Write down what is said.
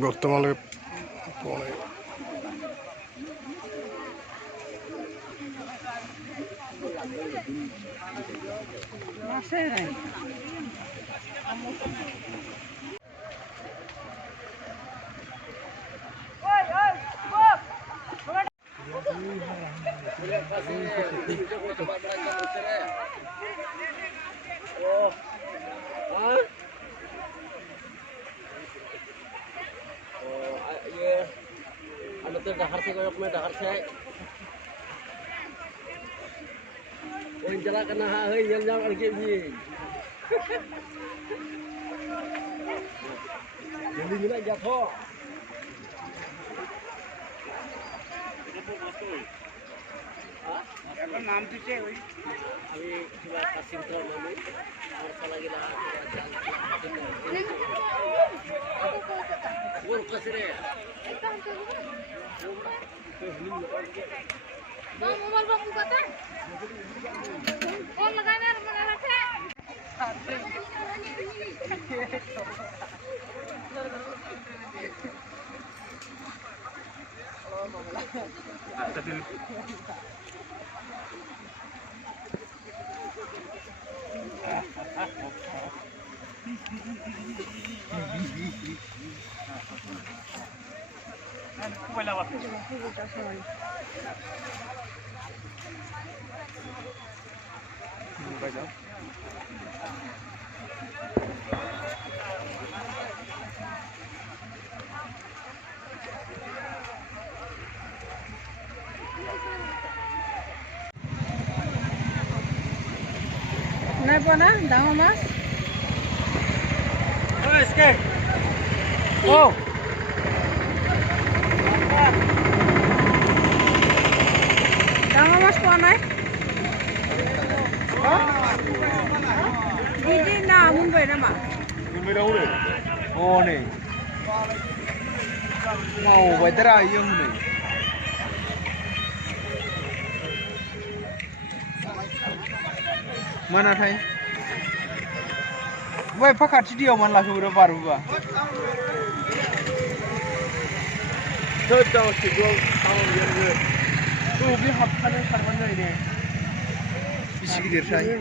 বর্তমানে পরে Dahar saya orang jalan kena hai yang lagi ni. Jadi ni nak jatuh. Apa नाम पीछे हुई? अभी सुबह कासिम था मम्मी और साला गिला वो कसरे Bang, mobil bang buka kan? Phone लगाना है mana रखे? নাই পোৱা না ডাঙৰ মাছ ডাঙৰ মাছ পোৱা নাই Ini na munbai nama. Munbai dah udah. Oh ni. Mau bayar ayam ni. Mana thay? Wei pakat dia mana lah sudah baru ba. Jauh sih gua tahun yang ni. Tu biar hafkan yang sarban ni. Isi dia say.